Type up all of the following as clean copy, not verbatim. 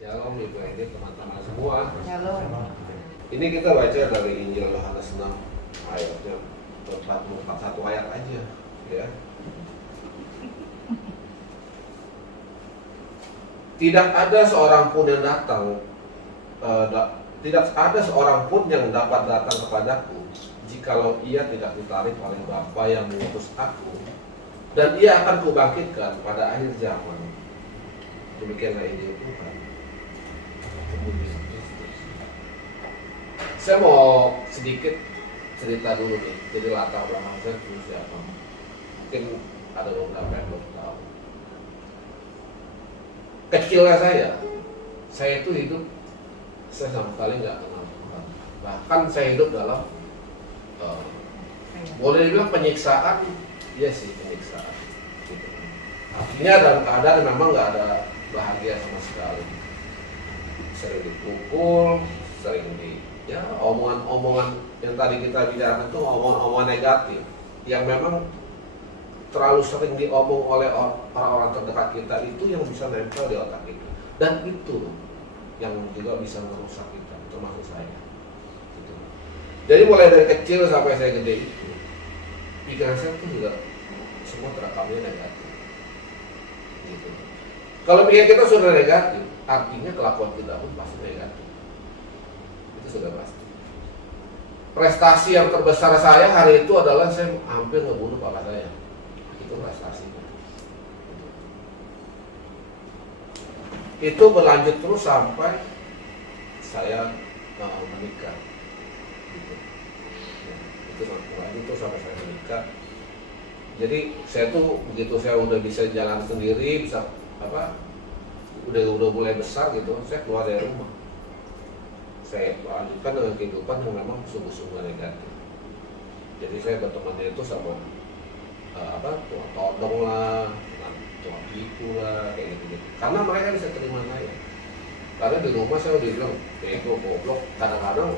Shalom Ibu Edi, teman-teman semua. Shalom. Ini kita baca dari Injil Yohanes 6 ayatnya 41 ayat aja ya. Tidak ada seorang pun yang datang tidak ada seorang pun yang dapat datang kepadaku jikalau ia tidak ditarik oleh Bapa yang mengutus aku, dan ia akan kubangkitkan pada akhir zaman. Demikianlah Injil Tuhan. Saya mau sedikit cerita dulu nih. Jadi latar belakang saya dulu siapa? Mungkin ada beberapa yang belum tahu. Kecilnya saya itu hidup, saya sama sekali nggak kenal Tuhan. Bahkan saya hidup dalam boleh dibilang penyiksaan, iya sih penyiksaan. Gitu. Artinya dalam keadaan memang nggak ada bahagia sama sekali. Sering dipukul, sering omongan-omongan yang tadi kita bicarakan itu omongan-omongan negatif yang memang terlalu sering diomong oleh orang-orang terdekat kita, itu yang bisa nempel di otak kita, dan itu yang juga bisa merusak kita, termasuk saya gitu. Jadi mulai dari kecil sampai saya gede itu pikiran saya itu juga semua terekamnya negatif gitu. Kalau pikiran kita sudah negatif, artinya kelakuan kita pun pasti negatif. Itu sudah pasti. Prestasi yang terbesar saya hari itu adalah saya hampir ngebunuh bapak saya. Itu prestasinya. Itu berlanjut terus sampai saya menikah. Gitu. Ya, itu berlanjut terus sampai saya menikah. Jadi saya tuh begitu saya udah bisa jalan sendiri, bisa udah mulai besar gitu, saya keluar dari rumah. Saya lanjutkan dengan kehidupan yang memang sungguh-sungguh negatif. Jadi saya berteman itu sama tukang todong lah, tukang tipu lah, kayak gitu. Karena mereka bisa terima saya. Karena di rumah saya udah bilang, bego, goblok. Kadang-kadang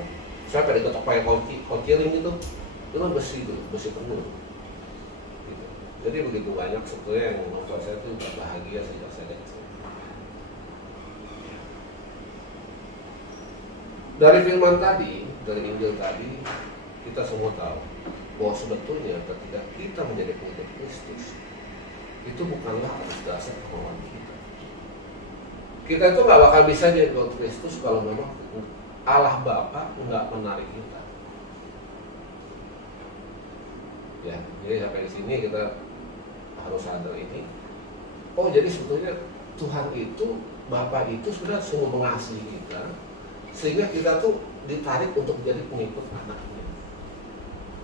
saya pada ketok pakai kunci ring gitu, itu kan besi penuh. Gitu. Jadi begitu banyak sebetulnya yang membuat saya tuh bahagia sejak saya kecil. Dari firman tadi, dari Injil tadi, kita semua tahu bahwa sebetulnya ketika kita menjadi pengikut Kristus, itu bukanlah atas dasar kemauan kita. Kita itu nggak bakal bisa jadi pengikut Kristus kalau memang Allah Bapa nggak menarik kita. Ya, jadi sampai di sini kita harus sadar ini. Oh, jadi sebetulnya Tuhan itu, Bapa itu sudah sungguh mengasihi kita, sehingga kita tuh ditarik untuk menjadi pengikut anaknya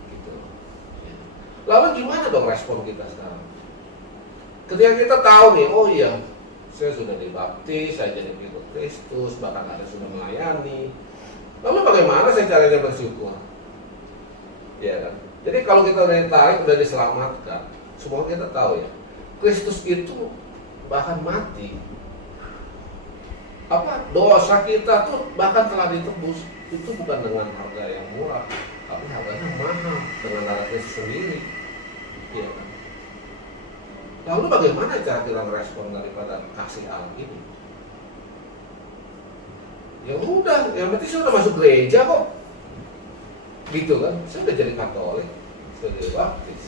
gitu. Lalu gimana dong respon kita sekarang ketika kita tahu nih, oh iya saya sudah dibaptis, saya jadi pengikut Kristus, bahkan ada sudah melayani. Lalu bagaimana saya caranya bersyukur? Ya kan? Jadi kalau kita udah ditarik, udah diselamatkan, semua kita tahu ya, Kristus itu bahkan mati, dosa kita tuh bahkan telah ditebus. Itu bukan dengan harga yang murah, tapi harganya mahal, dengan darah Kristus sendiri. Ya kan? Lalu bagaimana cara kita merespon daripada kasih Allah ini? Ya udah, yang penting saya udah masuk gereja kok, gitu kan? Saya udah jadi Katolik, saya udah dibaptis.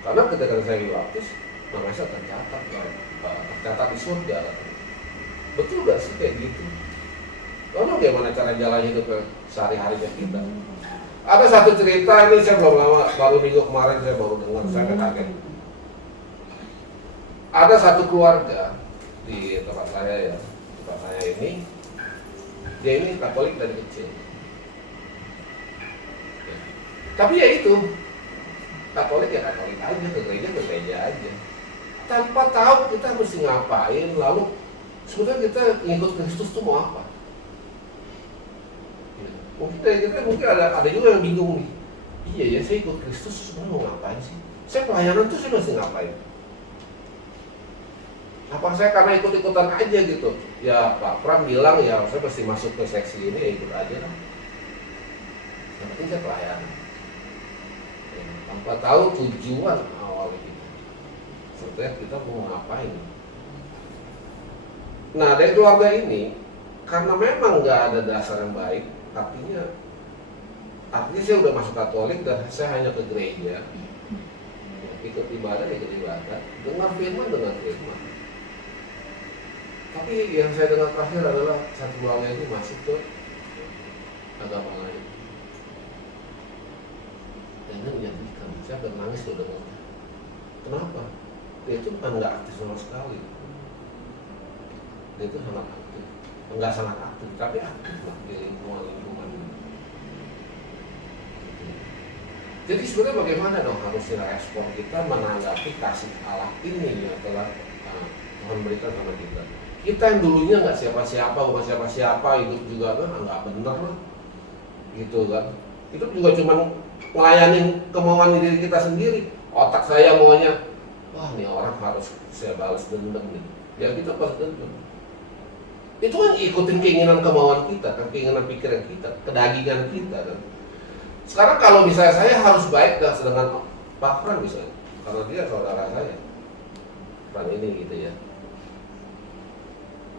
Karena ketika saya dibaptis, namanya saya tercatat di surga. Betul gak sih kayak gitu? Lalu bagaimana cara jalan hidup sehari-harinya kita? Ada satu cerita, ini saya belum lama, baru minggu kemarin saya baru dengar, saya kaget. Ada satu keluarga di tempat saya ini, dia ini Katolik dari kecil. Ya. Tapi ya itu, Katolik ya Katolik aja, ke gereja aja. Tanpa tahu kita mesti ngapain, lalu sebetulnya kita ngikut Kristus tuh mau apa? Ya. Mungkin ada juga yang bingung nih. Iya ya, saya ikut Kristus sebenarnya mau ngapain sih? Saya pelayanan tuh saya mesti ngapain? Apa saya karena ikut-ikutan aja gitu? Ya Pak Pram bilang ya saya mesti masuk ke seksi ini, ya ikut aja lah. Yang penting saya pelayanan. Ya, tanpa tahu tujuan awal kita. Sebetulnya kita mau ngapain? Nah dari keluarga ini, karena memang nggak ada dasar yang baik, artinya saya udah masuk Katolik dan saya hanya ke gereja, ikut ibadah, dengar firman. Tapi yang saya dengar terakhir adalah satu bulan ini masuk ke agama lain. Dan ini menyedihkan, saya bernangis tuh dengarnya. Kenapa? Dia itu bukan nggak aktif sama sekali. Dia itu sangat aktif, enggak sangat aktif, tapi aktif lah di lingkungan. Jadi sebenarnya bagaimana dong harusnya respon kita menanggapi kasih Allah ini yang telah Tuhan berikan sama kita. Kita yang dulunya nggak siapa-siapa, bukan siapa-siapa, hidup juga kan nggak bener lah, gitu kan. Hidup juga cuma ngelayanin kemauan diri kita sendiri. Otak saya maunya, wah ini orang harus saya balas dendam nih. Ya kita balas dendam. Itu kan ikutin keinginan kemauan kita, kan keinginan pikiran kita, kedagingan kita kan. Sekarang kalau misalnya saya harus baik dengan Pak Fran misalnya, karena dia saudara saya, Fran ini gitu ya,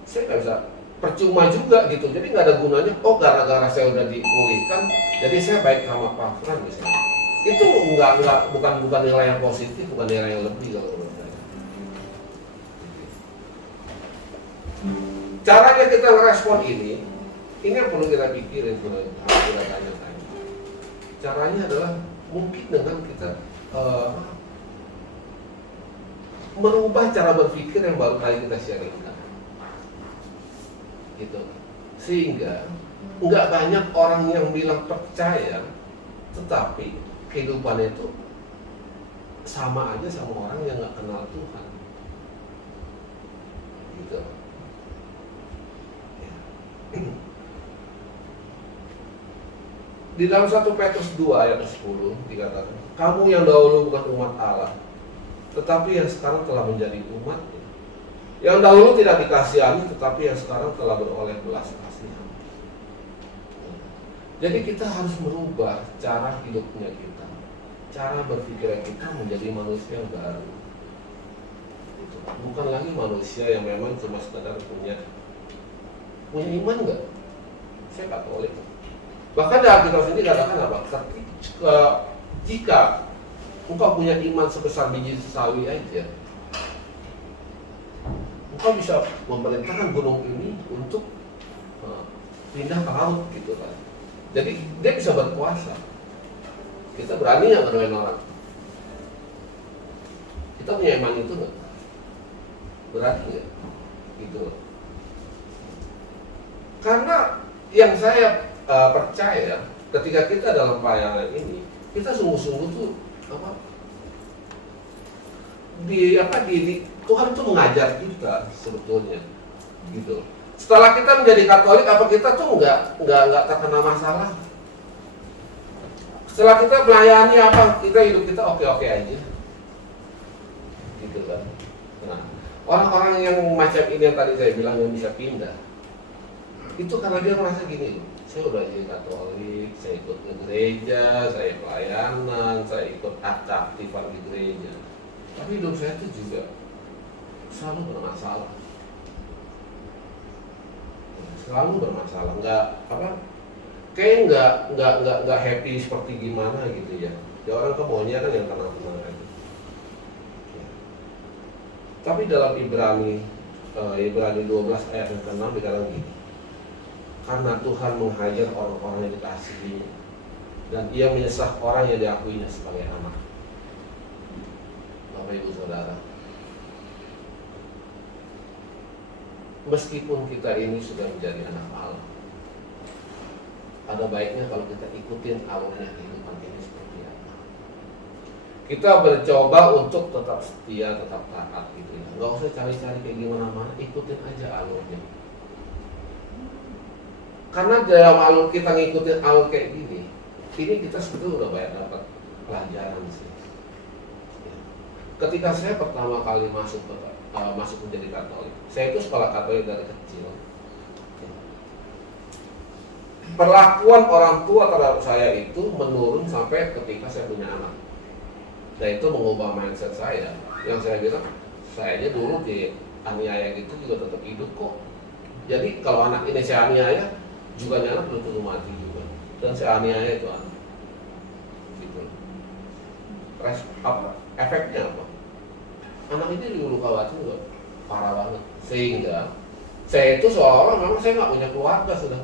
saya nggak bisa, percuma juga gitu. Jadi nggak ada gunanya. Oh gara-gara saya udah dipulihkan, jadi saya baik sama Pak Fran misalnya. Itu bukan nilai yang positif, bukan nilai yang lebih kalau menurut saya. Caranya kita merespon ini yang perlu kita pikirin, harus kita tanya-tanya. Caranya adalah mungkin dengan kita merubah cara berpikir yang baru kali kita sharingkan, gitu. Sehingga nggak banyak orang yang bilang percaya, tetapi kehidupannya itu sama aja sama orang yang nggak kenal Tuhan, gitu. Ya. Di dalam 1 Petrus 2 ayat 10 dikatakan, kamu yang dahulu bukan umat Allah, tetapi yang sekarang telah menjadi umat. Yang dahulu tidak dikasihani, tetapi yang sekarang telah beroleh belas kasihan. Jadi kita harus merubah cara hidupnya kita, cara berpikir kita menjadi manusia yang baru. Bukan lagi manusia yang memang cuma sekedar punya iman nggak? Saya Katolik. Bahkan di Alkitab sendiri katakan apa? Jika engkau punya iman sebesar biji sawi aja, engkau bisa memerintahkan gunung ini untuk pindah ke laut gitu kan. Jadi dia bisa berkuasa. Kita berani nggak ngedoain orang? Kita punya iman itu nggak? Berani nggak? Gitu. Karena yang saya percaya ketika kita dalam pelayanan ini, kita sungguh-sungguh tuh Tuhan tuh mengajar kita sebetulnya, gitu. Setelah kita menjadi Katolik, apa kita tuh nggak terkena masalah? Setelah kita melayani kita hidup kita oke-oke aja, gitu kan? Nah, orang-orang yang macam ini yang tadi saya bilang yang bisa pindah, itu karena dia merasa gini, saya udah jadi Katolik, saya ikut ke gereja, saya pelayanan, saya ikut aktifan di gereja. Tapi hidup saya itu juga selalu bermasalah. Selalu bermasalah, nggak happy seperti gimana gitu ya. Ya orang maunya kan yang tenang-tenang aja. Ya. Tapi dalam Ibrani 12 ayat yang ke-6 dikatakan gini. Karena Tuhan menghajar orang-orang yang dikasihinya, dan Ia menyesah orang yang diakuinya sebagai anak. Bapak Ibu Saudara, meskipun kita ini sudah menjadi anak Allah, ada baiknya kalau kita ikutin alurnya kehidupan ini seperti apa. Kita bercoba untuk tetap setia, tetap taat gitu ya. Nggak usah cari-cari kayak gimana-mana, ikutin aja alurnya. Karena dalam alur kita ngikutin alur kayak gini, ini kita sebetulnya udah banyak dapat pelajaran sih. Ketika saya pertama kali masuk menjadi Katolik, saya itu sekolah Katolik dari kecil. Perlakuan orang tua terhadap saya itu menurun sampai ketika saya punya anak. Dan itu mengubah mindset saya. Yang saya bilang, saya aja dulu aniaya gitu juga tetap hidup kok. Jadi kalau anak ini saya aniaya, juga anak belum tentu mati juga. Dan saya aniaya itu anak. Gitu. Efeknya apa? Anak ini dulu khawatir juga parah banget. Sehingga saya itu seolah-olah memang saya nggak punya keluarga sudah.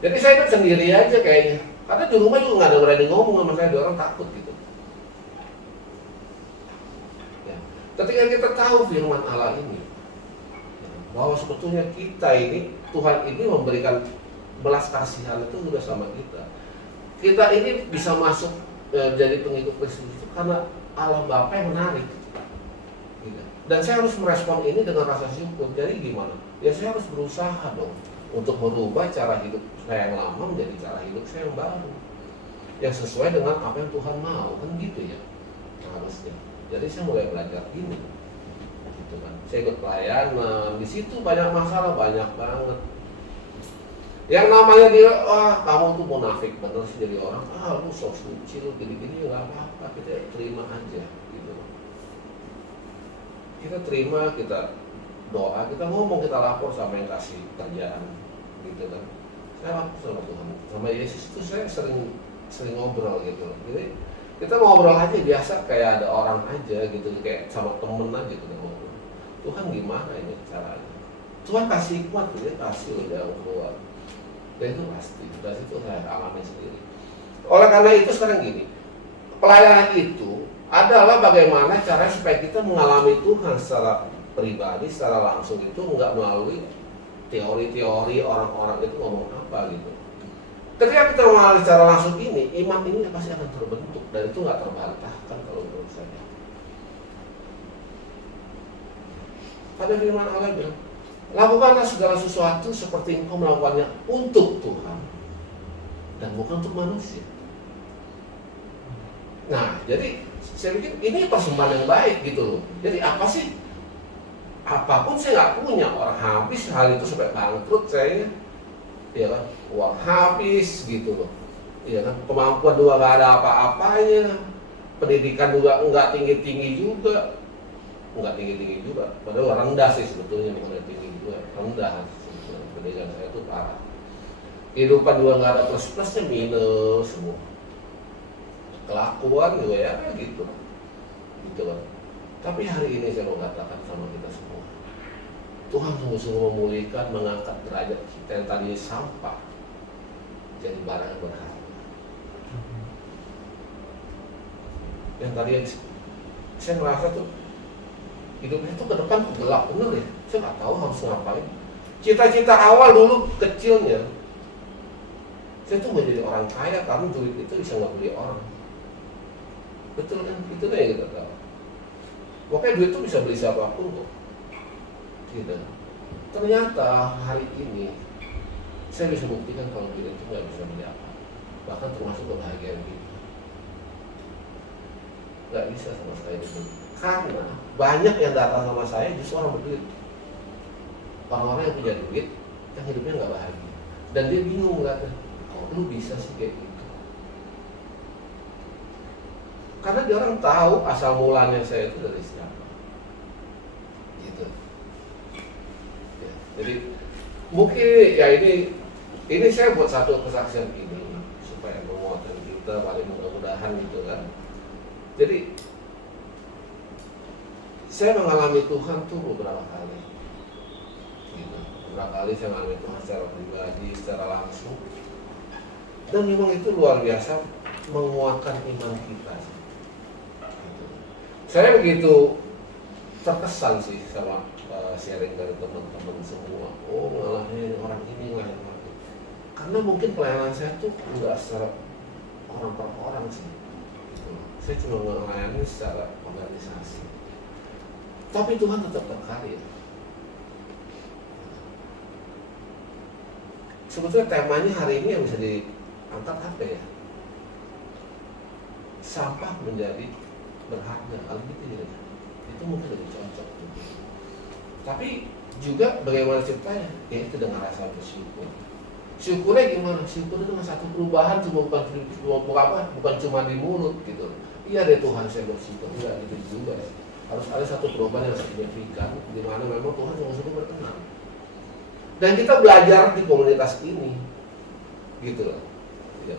Jadi saya hidup sendiri aja kayaknya. Karena di rumah juga nggak ada berani ngomong sama saya, orang takut gitu. Ya. Ketika kita tahu firman Allah ini, bahwa sebetulnya kita ini, Tuhan ini memberikan belas kasihan itu sudah sama kita. Kita ini bisa masuk jadi pengikut Kristus itu karena Allah Bapa yang menarik. Dan saya harus merespon ini dengan rasa syukur. Jadi gimana? Ya saya harus berusaha dong untuk merubah cara hidup saya yang lama menjadi cara hidup saya yang baru, yang sesuai dengan apa yang Tuhan mau, kan gitu ya harusnya. Jadi saya mulai belajar ini, gitu kan. Saya ikut pelayanan, di situ banyak masalah, banyak banget. Yang namanya dia, kamu tuh munafik bener sih jadi orang, lu sok suci, lu gini-gini, nggak apa-apa, kita terima aja, gitu. Kita terima, kita doa, kita ngomong, kita lapor sama yang kasih kerjaan, gitu kan. Saya lapor sama Tuhan, sama Yesus itu saya sering ngobrol gitu. Jadi kita ngobrol aja biasa kayak ada orang aja gitu, kayak sama temen aja kita ngobrol. Tuhan gimana ini caranya? Tuhan kasih hikmat, dia kasih udah keluar. Dan itu pasti, dari situ saya alami sendiri. Oleh karena itu sekarang gini, pelayanan itu adalah bagaimana cara supaya kita mengalami Tuhan secara pribadi, secara langsung itu enggak melalui teori-teori orang-orang itu ngomong apa gitu. Ketika kita mengalami secara langsung ini, iman ini pasti akan terbentuk dan itu nggak terbantahkan kalau menurut saya. Pada firman Allah bilang, lakukanlah segala sesuatu seperti engkau melakukannya untuk Tuhan dan bukan untuk manusia. Nah, jadi saya pikir ini persembahan yang baik gitu loh. Jadi apa sih? Apapun saya nggak punya, orang habis hal itu sampai bangkrut saya, ya kan? Uang habis gitu loh, ya kan? Kemampuan juga nggak ada apa-apanya, pendidikan juga nggak tinggi-tinggi juga, padahal rendah sih sebetulnya, bukan tinggi juga, rendah sebetulnya. Pendidikan saya itu parah. Kehidupan juga nggak ada plus-plusnya, minus semua. Kelakuan juga ya gitu kan. Tapi hari ini saya mau katakan sama kita semua, Tuhan sungguh-sungguh memulihkan, mengangkat derajat kita yang tadi sampah jadi barang yang berharga. Yang tadi saya merasa tuh hidupnya tuh ke depan tuh gelap bener ya. Saya nggak tahu harus ngapain. Cita-cita awal dulu kecilnya, saya tuh mau jadi orang kaya karena duit itu bisa ngebeli orang. Betul kan? Itu kan yang kita tahu. Pokoknya duit itu bisa beli siapapun kok. Gitu. Ternyata hari ini saya bisa buktikan kalau duit itu nggak bisa beli apa, bahkan termasuk kebahagiaan kita. Nggak bisa sama sekali itu. Karena banyak yang datang sama saya justru orang berduit. Orang-orang yang punya duit, yang hidupnya nggak bahagia. Dan dia bingung katanya, kok lu bisa sih kayak gitu? Karena dia orang tahu asal mulanya saya itu dari siapa. Gitu. Ya, jadi mungkin ya ini saya buat satu kesaksian ini supaya menguatkan kita, paling mudah-mudahan gitu kan. Jadi saya mengalami Tuhan tuh beberapa kali. Gitu. Beberapa kali saya mengalami Tuhan secara pribadi, secara langsung. Dan memang itu luar biasa menguatkan iman kita. Saya begitu terkesan sih sama sharing dari teman-teman semua. Oh, ngalahin orang ini, ngalahin orang ini. Karena mungkin pelayanan saya tuh enggak secara orang per orang sih. Gitu. Saya cuma melayani secara organisasi. Tapi Tuhan tetap berkarya. Sebetulnya temanya hari ini yang bisa diangkat apa ya? Sampah menjadi berharga, kalau gitu ya, itu mungkin lebih cocok. Tapi juga bagaimana ceritanya, ya itu dengan rasa bersyukur. Syukurnya gimana? Syukurnya dengan satu perubahan, bukan cuma di mulut gitu. Iya deh Tuhan saya bersyukur, enggak gitu juga. harus ada satu perubahan yang signifikan di mana memang Tuhan sungguh-sungguh berkenan. Dan kita belajar di komunitas ini, gitu loh. Ya.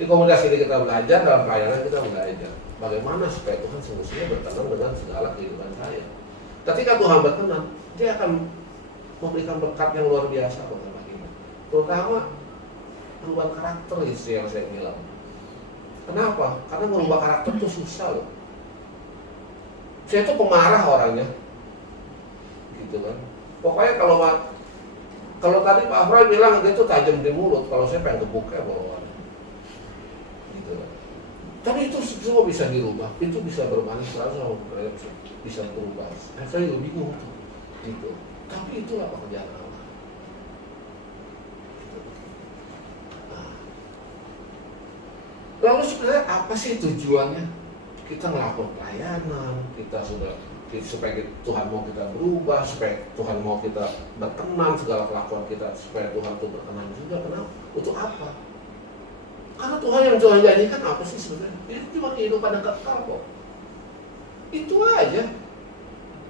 Di komunitas ini kita belajar, dalam pelayanan kita belajar bagaimana supaya Tuhan sungguh-sungguh berkenan dengan segala kehidupan saya. Ketika Tuhan berkenan, Dia akan memberikan berkat yang luar biasa buat kita. Terutama perubahan karakter itu yang saya bilang. Kenapa? Karena merubah karakter itu susah loh. Saya tuh pemarah orangnya, gitu kan. Pokoknya kalau tadi Pak Afra bilang dia tuh tajam di mulut, kalau saya pengen gebuknya bawaannya. Gitu kan. Tapi itu semua bisa dirubah, itu bisa berbalik 180 bisa berubah. Saya juga bingung tuh, gitu. Tapi itulah pekerjaan Allah. Nah. Lalu sebenarnya apa sih tujuannya? Kita melakukan pelayanan, supaya Tuhan mau kita berubah, supaya Tuhan mau kita berkenan, segala kelakuan kita supaya Tuhan itu berkenan juga. Kenapa? Untuk apa? Karena Tuhan janjikan apa sih sebenarnya? Itu cuma kehidupan yang kekal kok. Itu aja.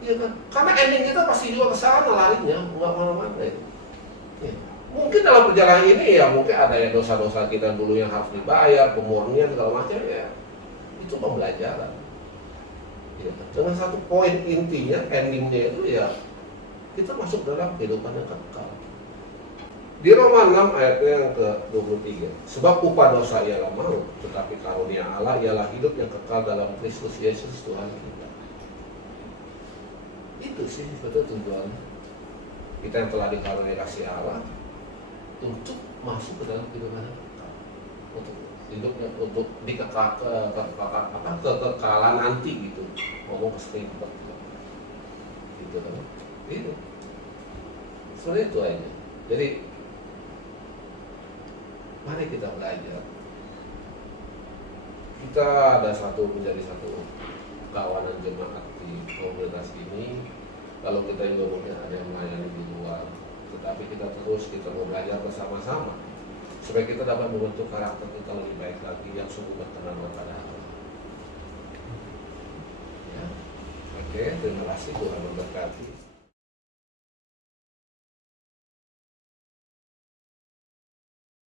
Iya kan? Karena ending kita pasti juga ke sana larinya, nggak mana-mana itu. Ya. Mungkin dalam perjalanan ini ya mungkin ada ya dosa-dosa kita dulu yang harus dibayar, pemurnian segala macam ya. Itu pembelajaran. Ya. Dengan satu poin intinya, endingnya itu ya kita masuk dalam kehidupan yang kekal. Di Roma 6 ayatnya yang ke-23, sebab upah dosa ialah maut, tetapi karunia Allah ialah hidup yang kekal dalam Kristus Yesus Tuhan kita. Itu sih betul tujuan kita yang telah dikaruniai kasih Allah untuk masuk ke dalam kehidupan yang kekal, untuk hidupnya, untuk kekekalan nanti gitu, ngomong ke skriptor gitu kan, itu sebenarnya itu aja. Jadi mari kita belajar, kita ada menjadi satu kawanan jemaat di komunitas ini. Lalu kita juga mungkin ada yang melayani di luar, tetapi kita mau belajar bersama-sama supaya kita dapat membentuk karakter kita lebih baik lagi yang sungguh berkenan kepada Allah. Ya. Oke, terima kasih, Tuhan memberkati.